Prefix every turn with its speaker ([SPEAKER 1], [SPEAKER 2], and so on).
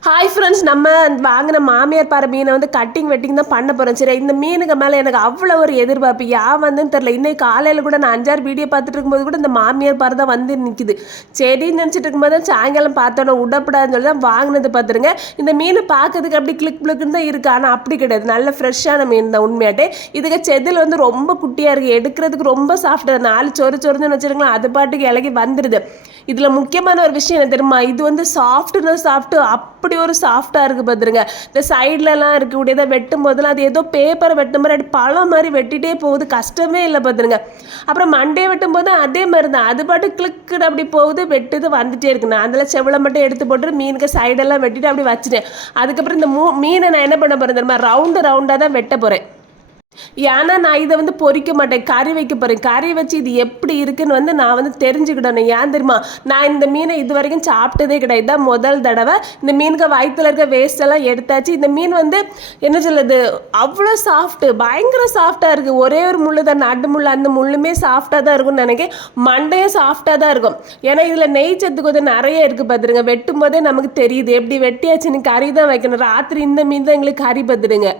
[SPEAKER 1] Hi friends நம்ம வாங்கின மாமியார் பாறை மீனை வந்து கட்டிங் வெட்டிங் தான் பண்ண போகிறோம் சரி இந்த மீனுக்கு மேலே எனக்கு அவ்வளோ ஒரு எதிர்பார்ப்பு யா வந்துன்னு தெரில இன்னைக்கு காலையில் கூட நான் அஞ்சாறு வீடியோ பார்த்துட்டு இருக்கும்போது கூட இந்த மாமியார் பாறை தான் வந்து நிற்கிது செடின்னு நினச்சிட்டு இருக்கும்போது தான் சாயங்காலம் பார்த்தோன்னே விடப்படாதுன்னு சொல்லி தான் வாங்கினது பார்த்துருங்க. இந்த மீன் பார்க்கறதுக்கு அப்படி கிளிக் கிளிக்குன்னு தான் இருக்குது ஆனால் அப்படி கிடையாது. நல்ல ஃப்ரெஷ்ஷான மீன் தான் உண்மையாட்டே. இதுக்கு செதில் வந்து ரொம்ப குட்டியாக இருக்குது எடுக்கிறதுக்கு ரொம்ப சாஃப்டாக நாலு சொறு சொருன்னு வச்சுருக்கலாம் அது பாட்டுக்கு இலகி வந்துடுது இதில் முக்கியமான ஒரு விஷயம் என்ன தெரியுமா? இது வந்து சாஃப்ட்னு சாஃப்ட்டு அப் அப்படி ஒரு சாஃப்டாக இருக்குது பார்த்துருங்க இந்த சைட்லலாம் இருக்கக்கூடியதை வெட்டும் போதெல்லாம் அது ஏதோ பேப்பரை வெட்டும் மாதிரி அப்படி பழம் மாதிரி வெட்டிகிட்டே போகுது. கஷ்டமே இல்லை பார்த்துருங்க அப்புறம் மண்டே வெட்டும் போது அதே மாதிரி தான் அது பாட்டு கிளிக்குன்னு அப்படி போகுது வெட்டுது வந்துட்டே இருக்கு. நான் அதில் செவலை மட்டும் எடுத்து போட்டு மீனுக்கு சைடெல்லாம் வெட்டிட்டு அப்படி வச்சுட்டேன். அதுக்கப்புறம் இந்த மூ மீனை நான் என்ன பண்ண போகிறேன் தெரியுமா? ரவுண்டு ரவுண்டாக தான் வெட்ட போகிறேன் ஏன்னா நான் இதை வந்து பொறிக்க மாட்டேன் கறி வைக்க போகிறேன் கறி வச்சு இது எப்படி இருக்குன்னு வந்து நான் வந்து தெரிஞ்சுக்கிடணும். ஏன் தெரியுமா? நான் இந்த மீனை இது வரைக்கும் சாப்பிட்டதே கிடையாது. இதான் முதல் தடவை. இந்த மீனுக்கு வயிற்றுல இருக்க வேஸ்ட் எல்லாம் எடுத்தாச்சு. இந்த மீன் வந்து என்ன சொல்லுது அவ்வளோ சாஃப்ட்டு பயங்கர சாஃப்டாக இருக்குது ஒரே ஒரு முள்ளு தான். நடு முள் அந்த முள்ளுமே சாஃப்டாக தான் இருக்கும்னு நினைக்கிறேன். மண்டையும் சாஃப்டாக தான் இருக்கும். ஏன்னா இதில் நெய் சத்து கொஞ்சம் நிறைய இருக்குது பார்த்துருங்க. வெட்டும் போதே நமக்கு தெரியுது. எப்படி வெட்டியாச்சுன்னு கறி தான் வைக்கணும். ராத்திரி இந்த மீன் தான் எங்களுக்கு கறி பார்த்துடுங்க.